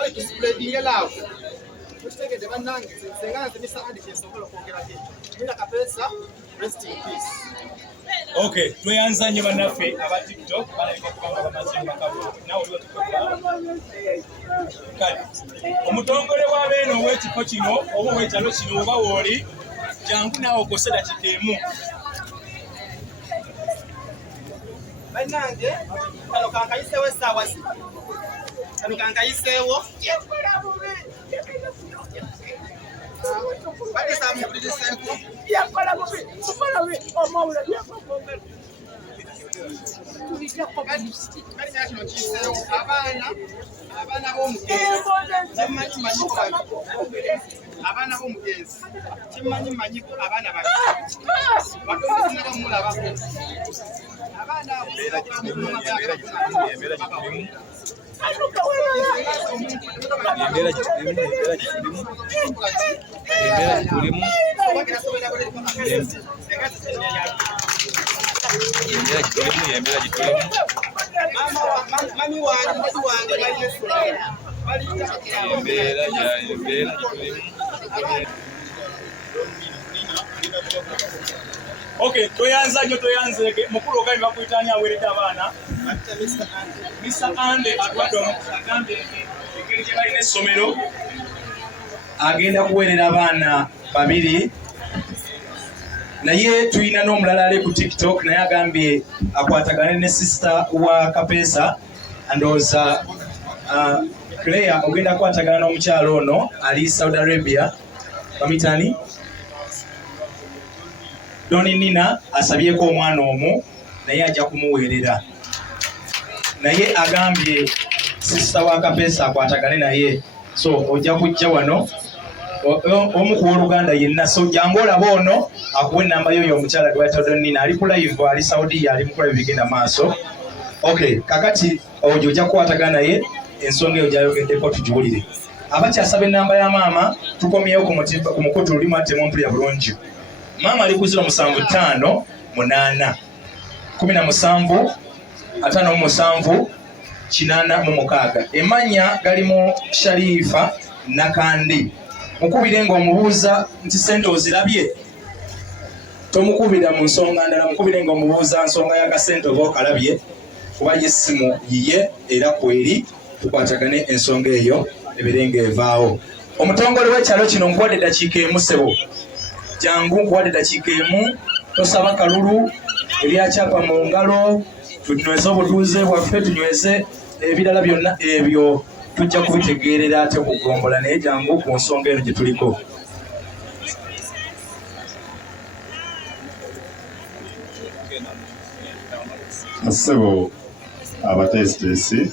bali tuspreading love. Tutegede bannange senganze misandi kyesobola okwogera kyejo. Mira kapesa rest in peace. Okay, tweyanza nnyo bannaffe aba TikTok balabika kubanga bamaze bakabo. Nawe oliwo kale omutongole wa beeno ow'ekifo kino oba ow'ekyalo kino oba wooli jangu naawe okose dakika emu. Bannange kano kankayiseewo essaawa zi. Kano kankayiseewo. Bali saamupuliriza enku. Yakola bubi. Kukola bubi. Omawula byakola. Kali kino kiyiseewo abaana b'omugenzi. Abaana b'omugenzi. Kimanyi manyiko abaana babiri. Bakoze n'omulaba. Abaana Okay, toyanza nnyo toyanzeke mukulu ogambye bakuyitani aweredde abaana Mr. Ande atwadde agambye engeri gye balina essomero agenda kuweerera abaana babiri naye tulina n'omulala ali ku TikTok naye agambye akwatagane ne sister wa Kapeesa andooza Claire ogenda kukwatagana n'omukyalo ono ali Saudi Arabia bamitani Doni Nina asabyeko omwana omu naye ajja kumuweerera naye agambye sister wa Kapeesa akwatagane naye so ojja kujja wano omu ku Oluganda yenna so jangu olaba ono akuwa ennamba yo omukyala gwe bayita Doni Nina ali ku live ali Saudi ali mukola bibigenda maaso. Okay, kakati ojo ojja kukwatagana naye ensonga eyo gyayogeddeko tugiwulire. Abakyasaba ennamba ya maama tukomyewo ku mukutu luli mwattemu mpulira bulungi. Mama ali ku 075 8 17 57 86. Emanya galimu Sharifa Nakandi. Mukubire ng'omubuuza nti sente ozirabye. Tomukubira mu nsonga ndala mukubire ng'omubuuza nsonga ya kasente oba okalabye. Kuba yessimu yiye era kweri tukwatagane ensonga eyo ebirenga evaawo. Omutongole w'ekyalo kino nkuwadde eddakiika emu ssebo. Jangu nkuwadde eddakiika emu tosaba kalulu ebyakyapa mu ngalo tunyweze obutuuze bwaffe tunyweze ebirala byonna ebyo tujja kubitegeerera ate kugombola naye jangu ku nsonga eno gye tuliko. Ssebo abateesiteesi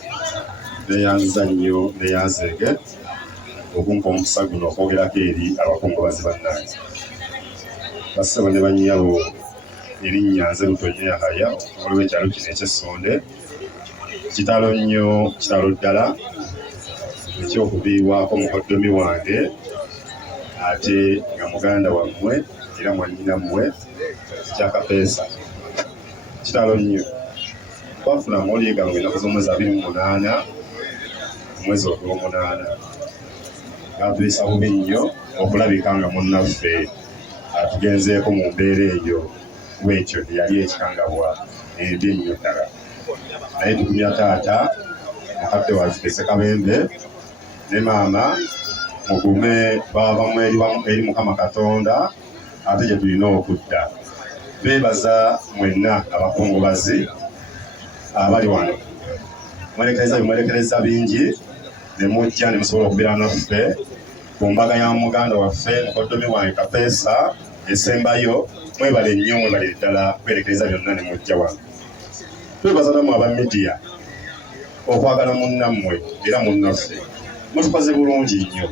neyanza nnyo neyanzeege okumpa omukisa guno okwogerako eri abakungubazi bannange. Bassebo ne bannyabo erinnya nze Butonye Yahaya waliwo ekyalo kino eky'Essonde kitalo nnyo kitalo ddala ekyokubiibwako mukoddomi wange ate nga muganda wammwe era mwannyinammwe kya Kapeesa kitalo nnyo twafuna amawulire gange ennaku z'omwezi 28 omwezi ogw'omunaana gatuyisa bubi nnyo okulabika nga munnaffe atugenzeeko mu mbeera eyo bwetyo teyali ekikangabwa embi ennyo ddala naye tukumya taata mukadde waffe Ssekabembe ne maama mugume babamu eri Mukama Katonda ate gye tulina okudda. Beebaza mwenna abakungubazi abali wano mwerekereza bingi ne mujja ne musobola okubeera naffe ku mbaga ya muganda waffe mukoddomi wange Kapeesa esembayo. Mwebale nnyo mwebale ddala kwerekereza byonna ne mujja wano. Twebaza nammwe aba media okwagala munnammwe era munnaffe mutukoze bulungi nnyo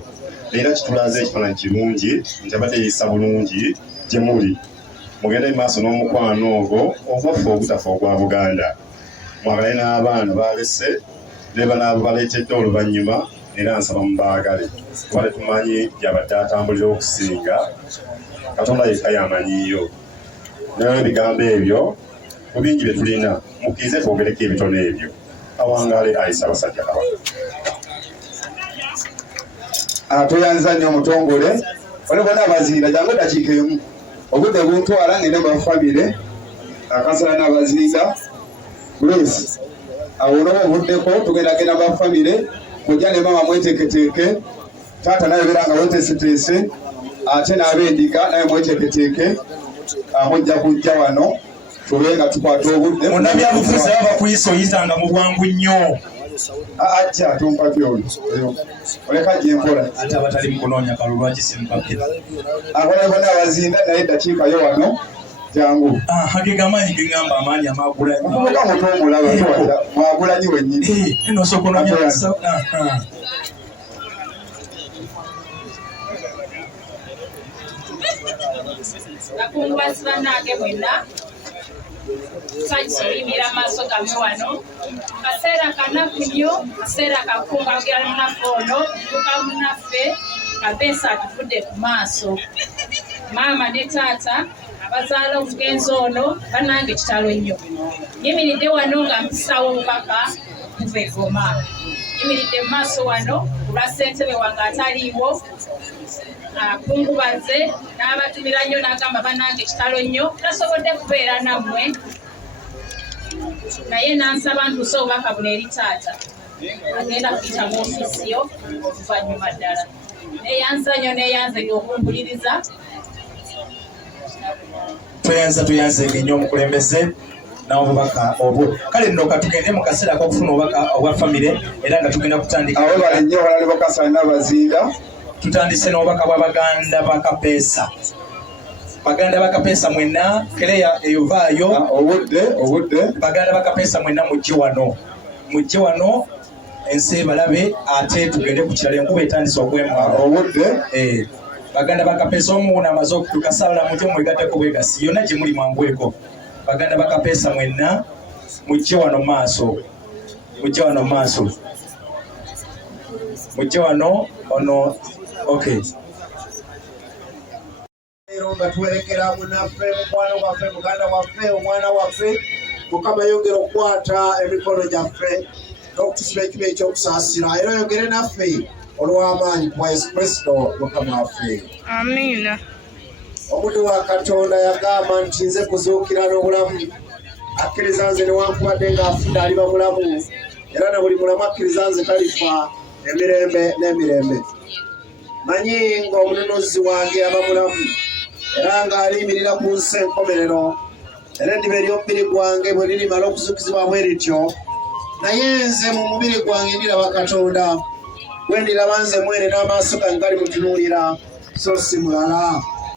era kitulaze ekifaananyi kirungi nti abadde yeeyisa bulungi gye muli mugende mu maaso n'omukwano ogwo ogwaffe ogutafa ogwa Buganda. Mwagale n'abaana balese ne banaabo baleetedde oluvannyuma era nsaba mubaagale kuba tetumanyi gyabadde atambulira okusinga Katonda yekka yamanyiyo. Naye ebigambo ebyo mu bingi bye tulina mukkirize twogereko ebitono ebyo. Awangaale ayisa abasajja Kabaka. atuyanza nnyo omutongole bali bonna abazinda jangu dakiika emu obudde buntwala ngende bafamire akasala n'abazinda Grace awonoba obuddeko tugendagenda bafamire kujja ne mama mweteeketeeke taata naye beera nga weteeseteese ate n'ab'endiga naye mweteeketeeke mujja kujja wano tube nga tukwata obudde munnabyabufuzi baba kuyisoyizanga mu bwangu nnyo ajja tumpa byolo oleka gyenkola ate abatali mukunoonya kalulu lwaki simpapye abana bonna abazinda naye eddakiika yo wano jangu agegamaanyi geŋŋamba amaanyi amagulanyi muka mutomulaba mwagulanyi wennyini nosookonoonya bakungubazi bannange mwenna tusakisolimira maaso gammwe wano kaseera kanaku nnyo kaseera kakungagira munaffe ono tuka munaffe kapeesa atuvudde ku maaso maama ne taata abazaala omugenzi ono bannange kitalo nnyo nyimiridde wano nga mpisawo obubaka buva e Goma nyimiridde mu maaso wano kulwa ssentebe wange ataliiwo akungubaze n'abatumira nnyo n'agamba bannange kitalo nnyo tasobodde kubeera nammwe naye nansaba ntuuse obubaka buno eri taata agenda kuyita mu ofiisi yo oluvannyuma ddala neyanza nnyo neyanzege okumpuliriza tuyanzege nnyo omukulembeze n'obubaka obwo kale nno katugende mu kaseera ak'okufuna obubaka obwa famire era nga tugenda kutandika abo bali nnyo balali bakasala n'abazinda tutandise n'obubaka bwa baganda ba kapeesa baganda ba kapeesa mwenna kereya eyovaayo obudde baganda ba kapeesa mwenna mujje wano ensi balabe ate tugende ku kirala enkuba etandise okwemwala obudde baganda ba kapeesa omuwuna amaze okutuuka saala mutyo mwegatteko bwegasi yonna gye muli mwangweko baganda ba kapeesa mwenna mujje wano maaso mujje wano ono okay nga tuwerekera munaffe mukwano gwaffe muganda waffe omwana waffe mukama yongera okukwata emikono gyaffe n'okutusiba ekiba ekyokusaasira era oyogere naffe olw'amaanyi kwa Yesu Kristo mukama waffe amiina. omuntu wa Katonda yagamba nti nze kuzuukira n'obulamu akkiriza nze newankubadde ng'afudde aliba mulamu era na buli mulamu akkiriza nze talifa emirembe n'emirembe manyi ng'omununuzi wange aba mulamu era ng'aliyimirira ku nsi enkomerero era endiba ery'omubiri gwange bwe lirimala okuzuukizibwa bwe lityo naye nze mu mubiri gwange ndiraba Katonda gwe ndiraba nze mwene n'amaaso gange gali mutunuulira so si mulala